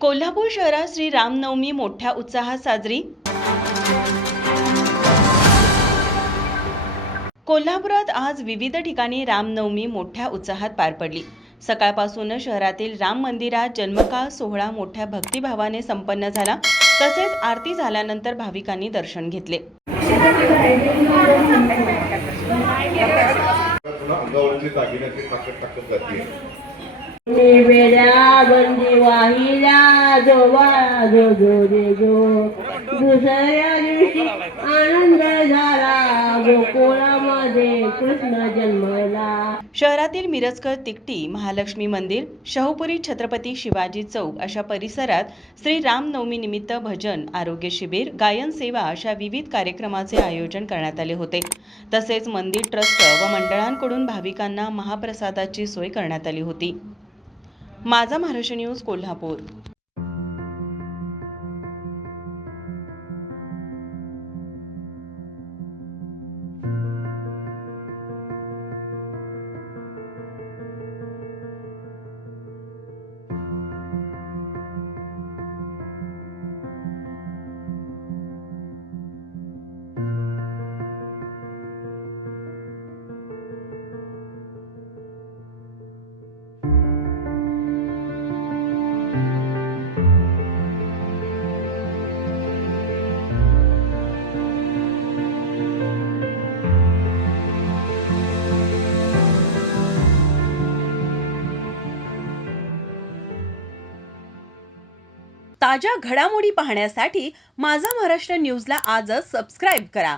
कोल्हापूर शहरात श्री रामनवमी मोठ्या उत्साहात साजरी। कोल्हापुरात आज विविध ठिकाणी रामनवमी मोठ्या उत्साहात पार पडली। सकाळपासून शहरातील राम मंदिरात जन्मकाळ सोहळा मोठ्या भक्तिभावाने संपन्न झाला। तसेच आरती झाल्यानंतर भाविकांनी दर्शन घेतले। वेड्या बंदी वाहिल्या जोवा जो जो रे जो दुसऱ्या दिवशी आनंद झाला गोकुळामध्ये कृष्ण जन्मला। शहरातील मिरजकर तिकटी, महालक्ष्मी मंदिर, शाहूपुरी छत्रपती शिवाजी चौक अशा परिसरात श्री रामनवमी निमित्त भजन, आरोग्य शिबिर, गायन सेवा अशा विविध कार्यक्रमाचे आयोजन करण्यात आले होते। तसेच मंदिर ट्रस्ट व मंडळांकडून भाविकांना महाप्रसादाची सोय करण्यात आली होती। माझा महाराष्ट्र न्यूज कोल्हापूर। ताज्या घडामोडी पाहण्यासाठी माझा महाराष्ट्र न्यूजला आजच सबस्क्राईब करा।